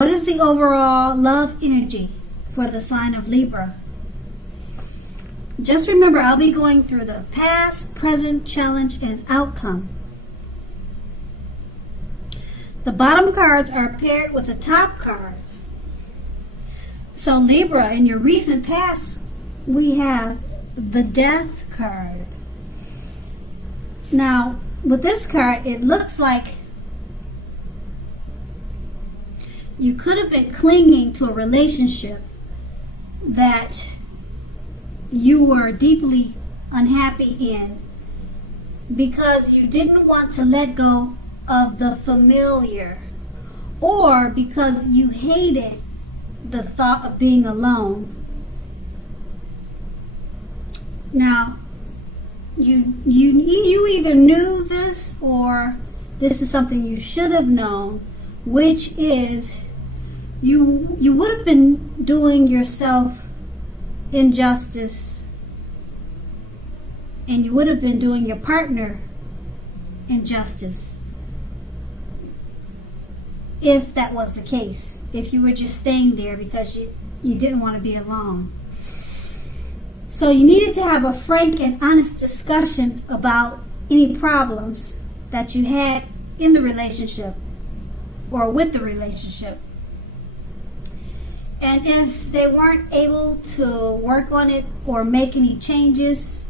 What is the overall love energy for the sign of Libra? Just remember, I'll be going through the past, present, challenge, and outcome. The bottom cards are paired with the top cards. So Libra, in your recent past, we have the Death card. Now, with this card, it looks like you could have been clinging to a relationship that you were deeply unhappy in because you didn't want to let go of the familiar, or because you hated the thought of being alone. Now, you either knew this, or this is something you should have known, which is you would have been doing yourself injustice, and you would have been doing your partner injustice if that was the case, if you were just staying there because you didn't want to be alone. So you needed to have a frank and honest discussion about any problems that you had in the relationship or with the relationship. And if they weren't able to work on it or make any changes,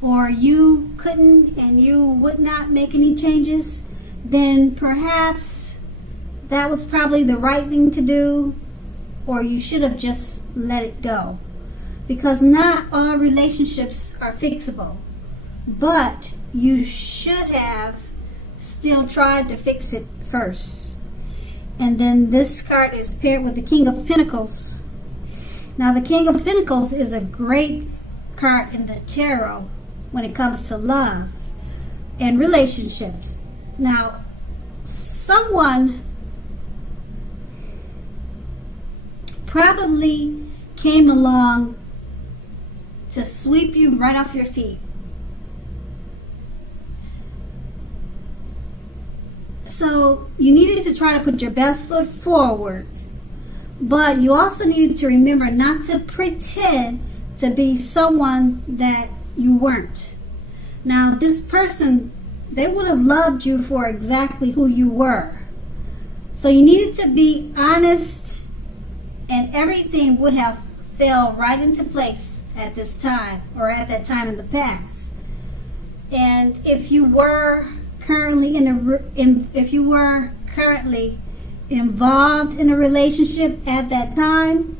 or you couldn't and you would not make any changes, then perhaps that was probably the right thing to do, or you should have just let it go. Because not all relationships are fixable, but you should have still tried to fix it first. And then this card is paired with the King of Pentacles. Now the King of Pentacles is a great card in the tarot when it comes to love and relationships. Now, someone probably came along to sweep you right off your feet. So you needed to try to put your best foot forward, but you also needed to remember not to pretend to be someone that you weren't. Now, this person, they would have loved you for exactly who you were. So you needed to be honest, and everything would have fell right into place at this time, or at that time in the past. And if you were currently involved in a relationship at that time,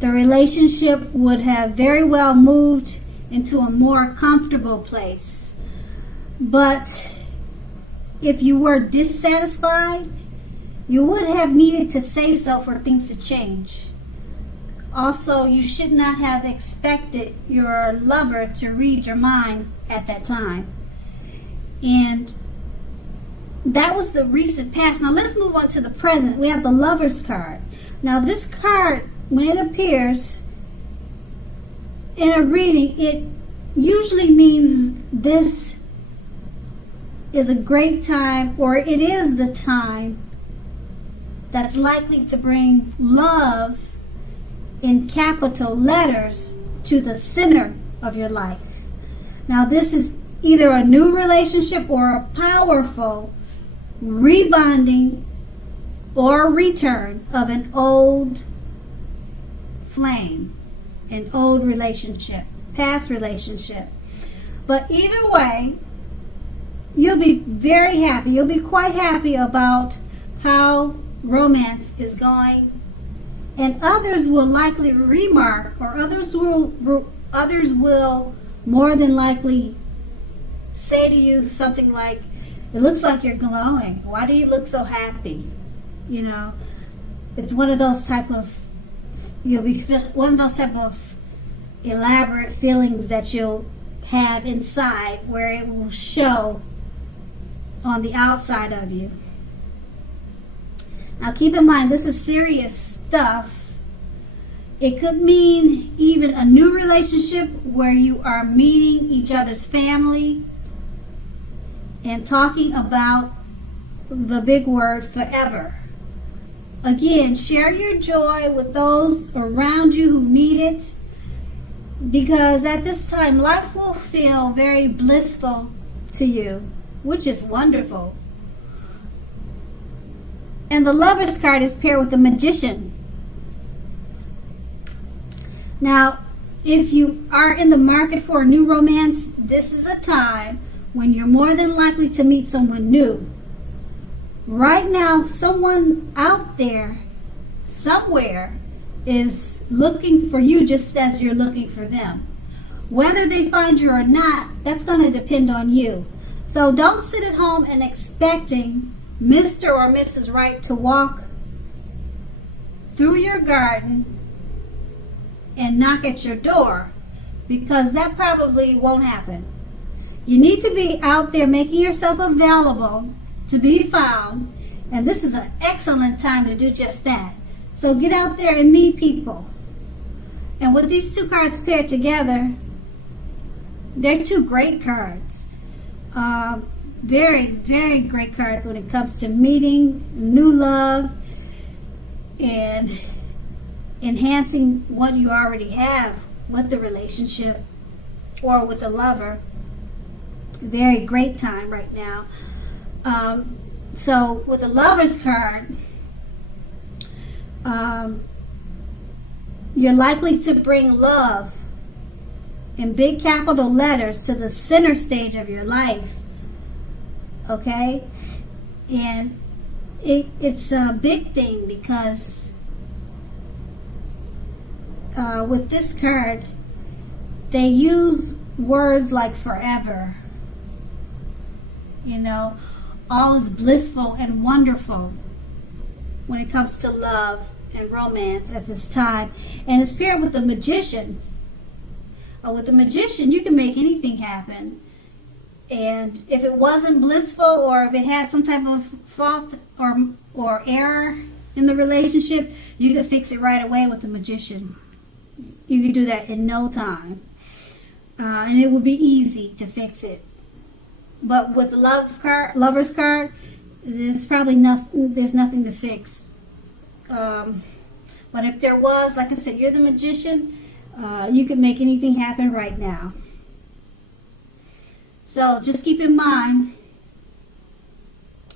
the relationship would have very well moved into a more comfortable place. But if you were dissatisfied, you would have needed to say so for things to change. Also, you should not have expected your lover to read your mind at that time. And that was the recent past. Now let's move on to the present. We have the Lover's card. Now this card, when it appears in a reading, it usually means this is a great time, or it is the time that's likely to bring love in capital letters to the center of your life. Now this is either a new relationship or a powerful rebonding or return of an old flame, an old relationship, past relationship. But either way, you'll be very happy. You'll be quite happy about how romance is going. And others will likely remark, or others will more than likely say to you something like, "It looks like you're glowing. Why do you look so happy?" You know, it's one of those type of elaborate feelings that you'll have inside, where it will show on the outside of you. Now keep in mind, this is serious stuff. It could mean even a new relationship where you are meeting each other's family and talking about the big word forever. Again, share your joy with those around you who need it, because at this time life will feel very blissful to you, which is wonderful. And the Lover's card is paired with the Magician. Now, if you are in the market for a new romance, this is a time when you're more than likely to meet someone new. Right now, someone out there, somewhere, is looking for you just as you're looking for them. Whether they find you or not, that's going to depend on you. So don't sit at home and expecting Mr. or Mrs. Right to walk through your garden and knock at your door, because that probably won't happen. You need to be out there making yourself available to be found, and this is an excellent time to do just that. So get out there and meet people. And with these two cards paired together, they're two great cards. Very, very great cards when it comes to meeting new love and enhancing what you already have with the relationship or with a lover. Very great time right now. So with the Lover's card, you're likely to bring love in big capital letters to the center stage of your life. Okay? And it's a big thing because with this card, they use words like forever. You know, all is blissful and wonderful when it comes to love and romance at this time. And it's paired with the Magician. With the Magician, you can make anything happen. And if it wasn't blissful, or if it had some type of fault or error in the relationship, you can fix it right away with the Magician. You can do that in no time. And it will be easy to fix it. But with the Lover's card, there's probably nothing to fix. But if there was, like I said, you're the Magician, you can make anything happen right now. So just keep in mind,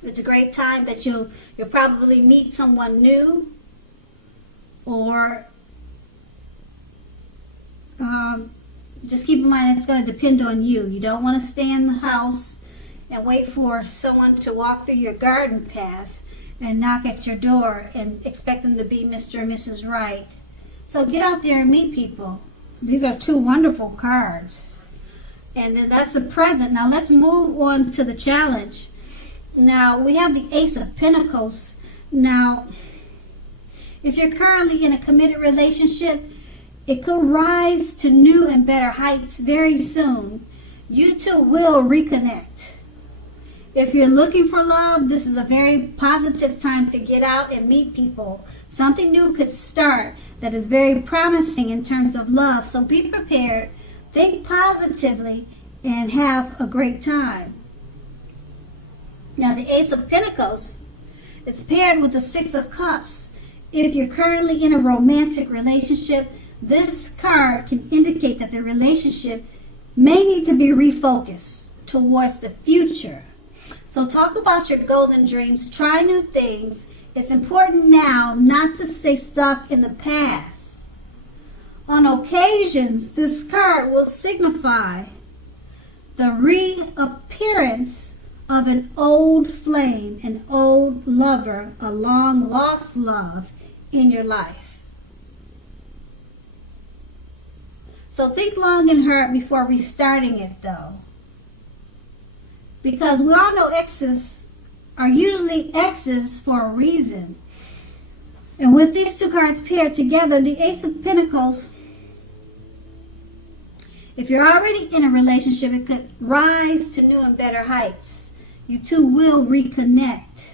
it's a great time that you'll probably meet someone new, or just keep in mind it's going to depend on you. You don't want to stay in the house and wait for someone to walk through your garden path and knock at your door and expect them to be Mr. and Mrs. Right. So get out there and meet people. These are two wonderful cards. And then that's a present. Now let's move on to the challenge. Now we have the Ace of Pentacles. Now, if you're currently in a committed relationship, it could rise to new and better heights very soon. You two will reconnect. If you're looking for love, this is a very positive time to get out and meet people. Something new could start that is very promising in terms of love. So be prepared, think positively, and have a great time. Now the Ace of Pentacles is paired with the Six of Cups. If you're currently in a romantic relationship, this card can indicate that the relationship may need to be refocused towards the future. So talk about your goals and dreams, try new things. It's important now not to stay stuck in the past. On occasions, this card will signify the reappearance of an old flame, an old lover, a long lost love in your life. So think long and hard before restarting it, though. Because we all know exes are usually exes for a reason. And with these two cards paired together, the Ace of Pentacles, if you're already in a relationship, it could rise to new and better heights. You two will reconnect.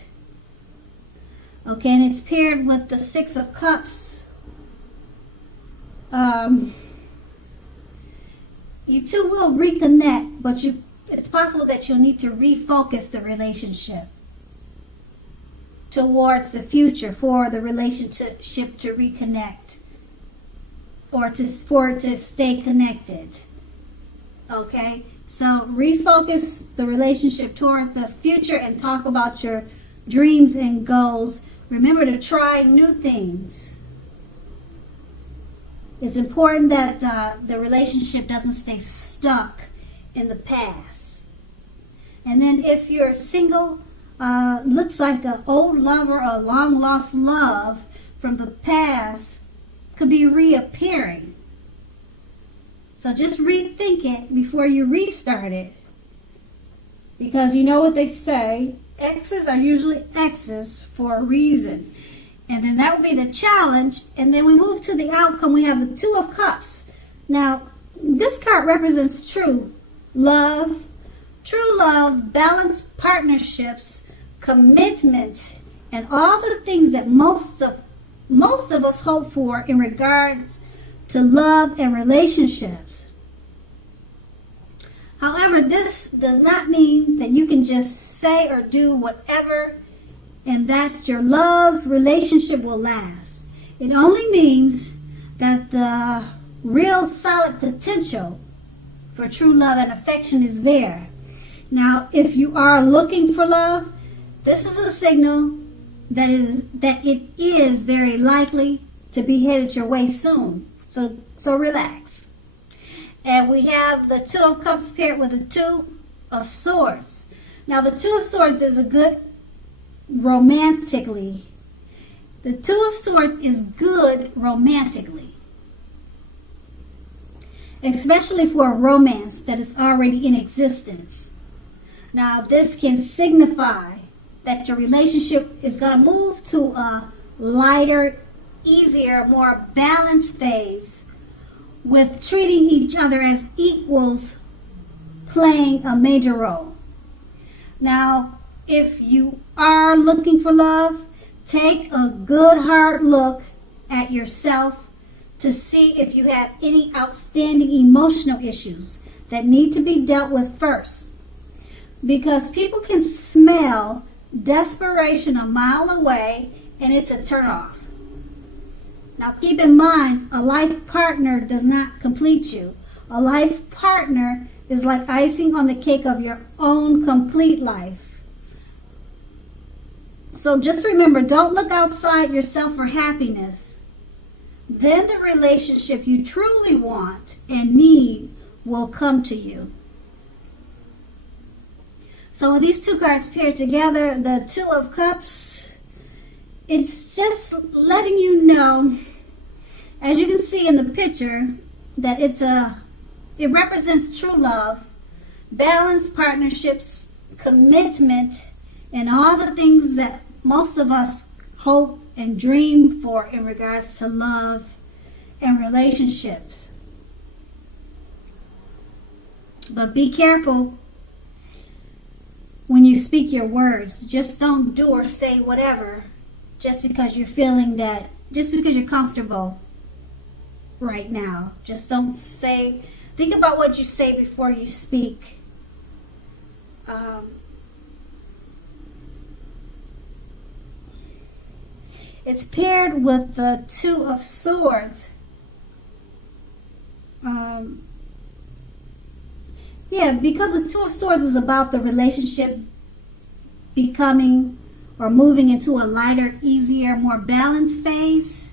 Okay, and it's paired with the Six of Cups. You two will reconnect, but it's possible that you'll need to refocus the relationship. towards the future for the relationship to reconnect or for it to stay connected. Okay? So refocus the relationship toward the future and talk about your dreams and goals. Remember to try new things. It's important that the relationship doesn't stay stuck in the past. And then if you're single, looks like an old lover or long lost love from the past could be reappearing. So just rethink it before you restart it. Because you know what they say, exes are usually exes for a reason. And then that would be the challenge. And then we move to the outcome. We have the Two of Cups. Now, this card represents true love, balanced partnerships, commitment, and all the things that most of us hope for in regards to love and relationships. However, this does not mean that you can just say or do whatever and that your love relationship will last. It only means that the real solid potential for true love and affection is there. Now, if you are looking for love, this is a signal that it is very likely to be headed your way soon. So relax. And we have the Two of Cups paired with the Two of Swords. Now, the Two of Swords is a good romantically. The Two of Swords is good romantically, especially for a romance that is already in existence. Now, this can signify that your relationship is going to move to a lighter, easier, more balanced phase with treating each other as equals playing a major role. Now, if you are looking for love, take a good hard look at yourself to see if you have any outstanding emotional issues that need to be dealt with first. Because people can smell desperation a mile away and it's a turnoff. Now keep in mind, a life partner does not complete you. A life partner is like icing on the cake of your own complete life. So just remember, don't look outside yourself for happiness. Then the relationship you truly want and need will come to you. So with these two cards paired together, the Two of Cups, it's just letting you know, as you can see in the picture, that it represents true love, balanced partnerships, commitment, and all the things that most of us hope and dream for in regards to love and relationships. But be careful when you speak your words. Just don't do or say whatever just because you're comfortable right now. Just don't say, think about what you say before you speak. It's paired with the Two of Swords. Because the Two of Swords is about the relationship becoming or moving into a lighter, easier, more balanced phase.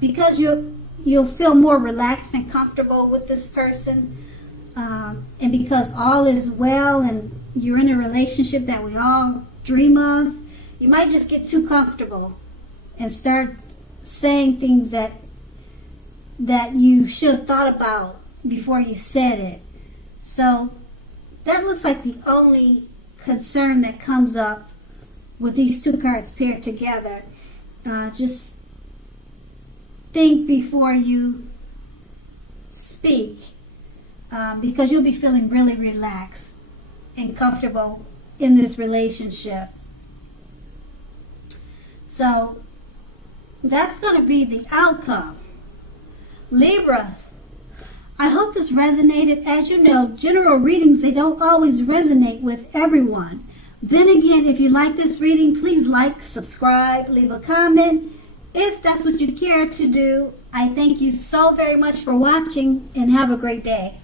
Because you'll feel more relaxed and comfortable with this person. And because all is well and you're in a relationship that we all dream of, you might just get too comfortable and start saying things that you should have thought about before you said it. So that looks like the only concern that comes up with these two cards paired together. Just think before you speak, because you'll be feeling really relaxed and comfortable in this relationship. So that's going to be the outcome. Libra, I hope this resonated. As you know, general readings, they don't always resonate with everyone. Then again, if you like this reading, please like, subscribe, leave a comment. If that's what you care to do, I thank you so very much for watching and have a great day.